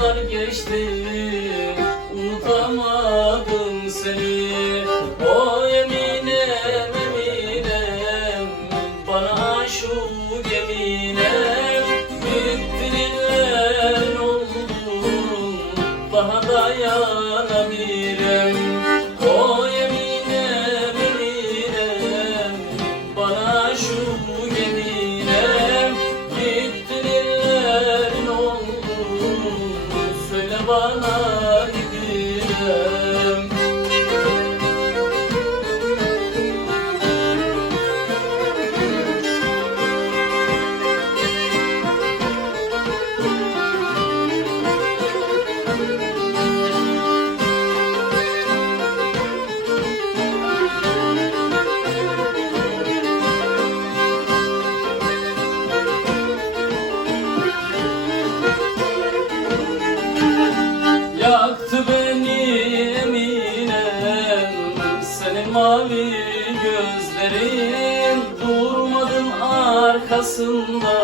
yıllar geçti Unutamadım seni. O yeminem eminem Bana aşık yeminem Bittin iller oldum Daha bana gidelim mavi gözlerin Durmadım arkasında.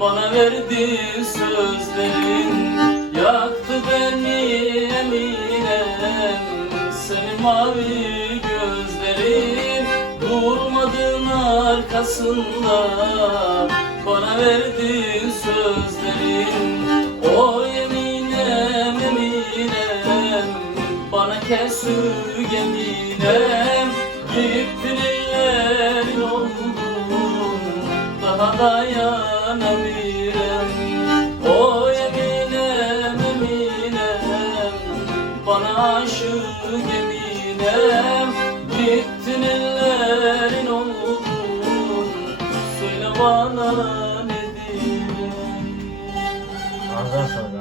Bana verdi sözlerin Yaktı beni eminem. Senin mavi gözlerin Durmadın arkasında. Bana verdi sözlerin O yeminem Yeminem Gittin ellerin oldum Daha dayanamıyorum. O yeminem eminem Bana aşık yeminem Gittin ellerin oldum Söyle bana ne diyeyim? Ağzına sağlık.